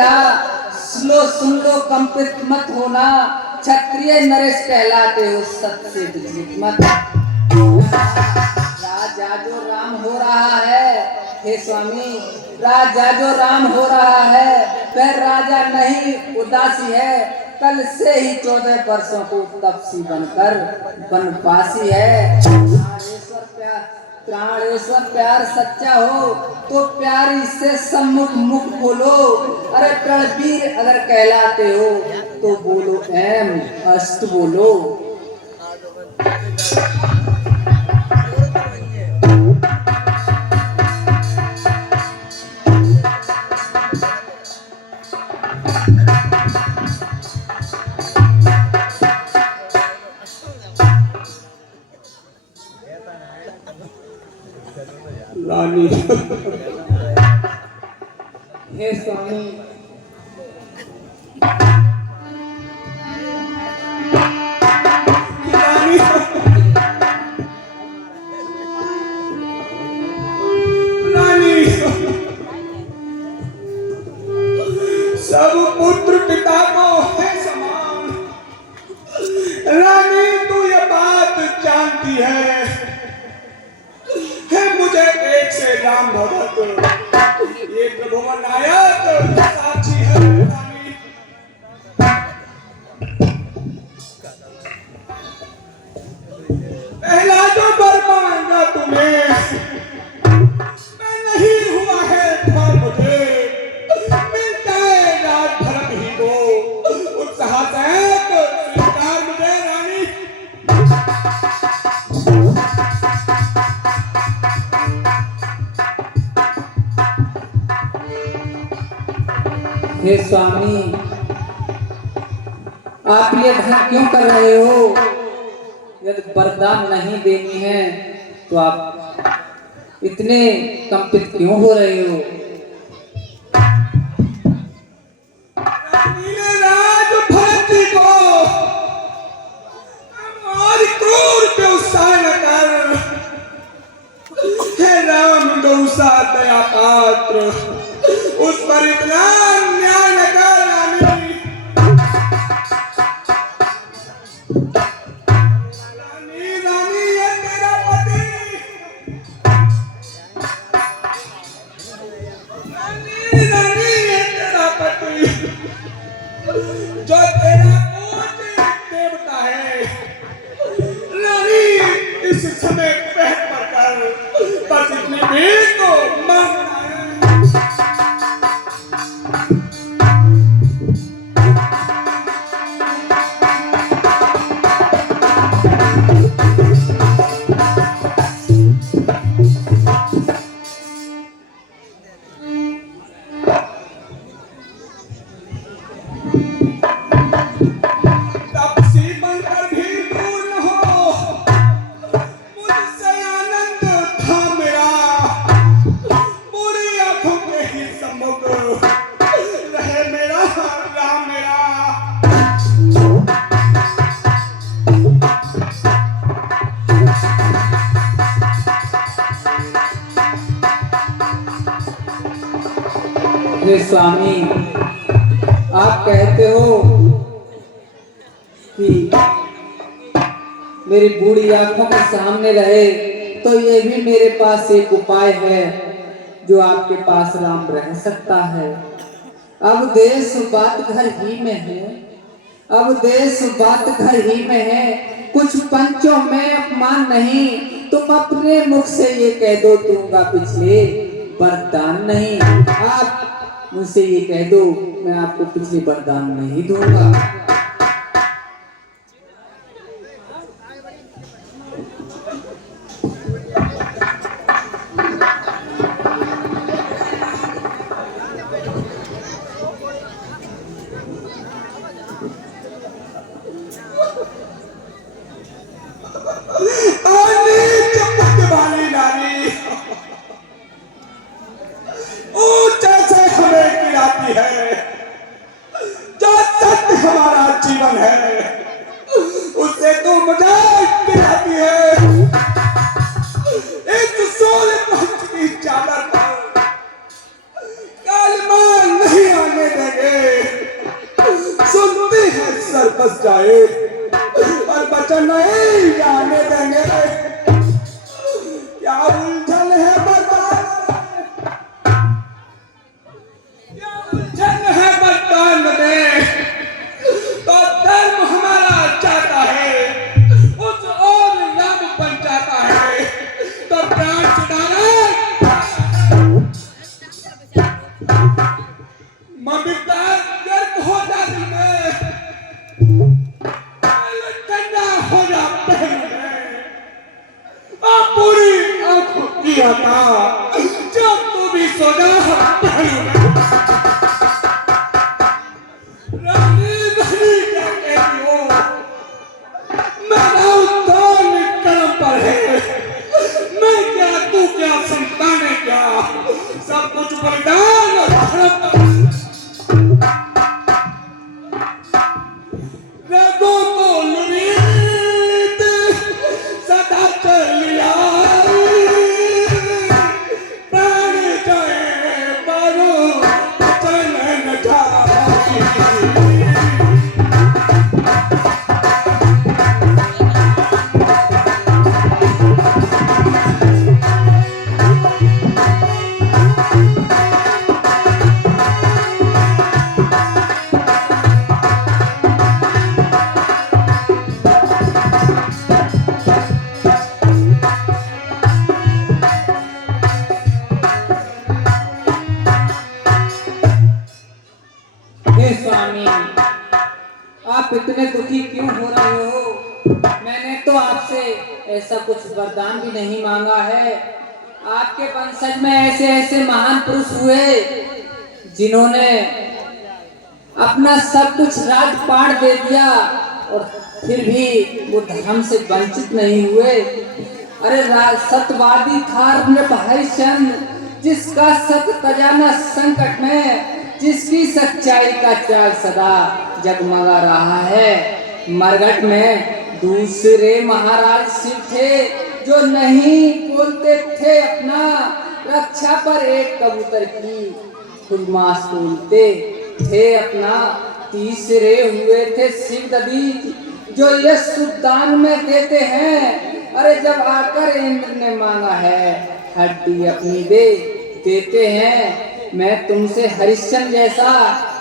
Slow सुन लो, कंपित मत होना, क्षत्रिय नरेश कहलाते हो, सबसे विचलित मत। राजा जो राम हो रहा है, हे स्वामी, राजा जो राम हो रहा है वह राजा नहीं उदासी है। कल से ही 14 वर्षों को तपसी बनकर वनवासी है। प्राणेश्वर प्यार सच्चा हो तो प्यारी से सम्मुख मुख बोलो। अरे प्रणवीर अगर कहलाते हो तो बोलो एम अस्त बोलो। रानी हे स्वामी, रानी रानी सब पुत्र पिता को है समान। रानी तू ये बात जानती है मुझे एक से राम भगत ये प्रभुवन नायक साक्षी है। रानी पहला जो वर मांगा तुम्हें मैं नहीं हुआ है था, मुझे मिल जाए राज धर्म ही को उत्साह स्वीकार मुझे। रानी हे स्वामी, आप ये भ्रम क्यों कर रहे हो? यदि वरदान नहीं देनी है तो आप इतने कंपित क्यों हो रहे हो? राज भरत को और क्रूर व्यवसाय न कर, हे राम गौसा दया पात्र उस पर इतना न्याय न कर। रानी रानी ये तेरा पति, रानी रानी ये तेरा पति जो तेरा पूज्य देवता है। रानी इस समय पैर पर कर बस इतनी भीड़ को मांगना है। हे स्वामी, आप कहते हो कि मेरी बूढ़ी आंखों के सामने रहे, तो ये भी मेरे पास एक उपाय है जो आपके पास राम रह सकता है। अब देश बात घर ही में है, अब देश बात घर ही में है। कुछ पंचों में अपमान नहीं, तुम अपने मुख से ये कह दो दूंगा पिछले वरदान नहीं। आप मुझसे ये कह दो मैं आपको पिछले वरदान नहीं दूंगा। है जो सत्य हमारा बस जाए और बचन नहीं जाने देंगे। क्या उलझन है बरदान, क्या उलझन है बरदान में, तो धर्म हमारा चाहता है उस और राम बन जाता है, तो प्राण छुड़ाना ममिता गर्क हो जाती में, ठंडा हो जा पहन में, आप पूरी आंख किया था जब तू भी सो जा पहलू में। रानी रानी क्या कहती हो, मेरा उत्थान कदम पर है, मैं क्या तू क्या संतान है क्या, सब कुछ बलिदान और धर्म रगों को लुरीत सदा चलिया, प्राण जाए मारो वचन न जाए। हे स्वामी, आप इतने दुखी क्यों हो रहे हो? मैंने तो आपसे ऐसा कुछ वरदान भी नहीं मांगा है। आपके वंशज में ऐसे ऐसे महान पुरुष हुए जिन्होंने अपना सब कुछ राजपाट दे दिया और फिर भी वो धर्म से वंचित नहीं हुए। अरे सत्यवादी था हरिश्चंद्र, जिसका सत्य खजाना संकट में, जिसकी सच्चाई का चाल सदा जगमगा रहा है। मरघट में दूसरे महाराज शिव थे जो नहीं बोलते थे अपना, रक्षा पर एक कबूतर की खुरमास बोलते थे अपना। तीसरे हुए थे शिव ददीज जो यश सुल्तान में देते हैं। अरे जब आकर इंद्र ने मांगा है हड्डी अपनी दे देते हैं। मैं तुमसे हरिश्चंद्र जैसा,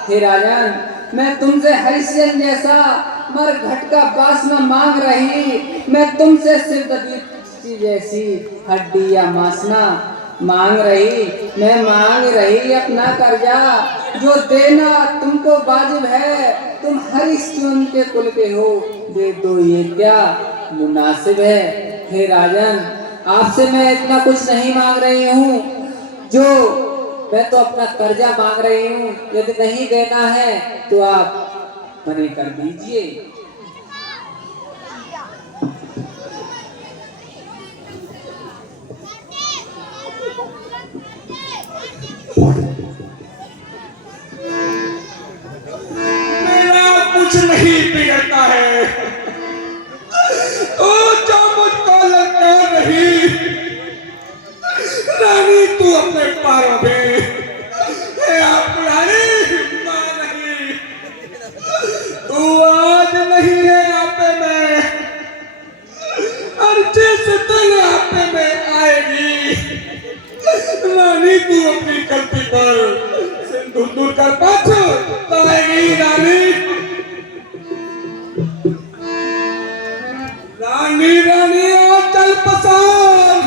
हे राजन, मैं तुमसे हरिश्चंद्र जैसा मरघट का वासना मांग रही, मैं तुमसे शिवदत्ती जैसी हड्डी या मासना मांग रही। मैं मांग रही अपना कर्जा जो देना तुमको वाजिब है। तुम हरिश्चंद्र के कुल के हो, दे दो ये क्या मुनासिब है। हे राजन, आपसे मैं इतना कुछ नहीं मांग रही हूँ, जो मैं तो अपना कर्जा मांग रही हूँ। यदि नहीं देना है तो आप मने कर दीजिए। मेरा कुछ नहीं बिगड़ता है, ओ जो मुझको लगता नहीं, रानी तू अपने पारों में, आप रानी मां नहीं, तू आज नहीं है आपे में, और जिस दिन आपे में आएगी, रानी तू अपनी गलती पर सिंदूर दूर कर पाएगी। रानी रानी रानी और चल पसार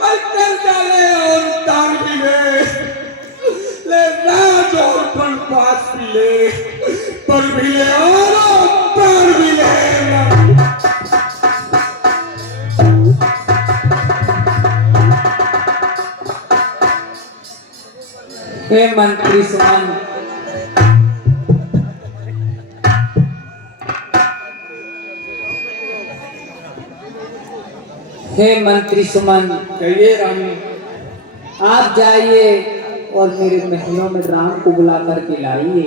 और चल डाले और दान भी ले राज और प्रणपास भी ले, पर भी ले और प्राण भी ले। हे मंत्री सुमन, हे मंत्री सुमन, कहिए रानी। आप जाइए और मेरे महलों में राम को बुला करके लाइए।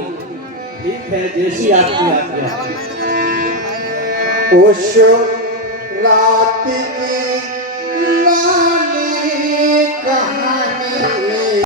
ठीक है, जैसी आपकी आज्ञा। उस रात में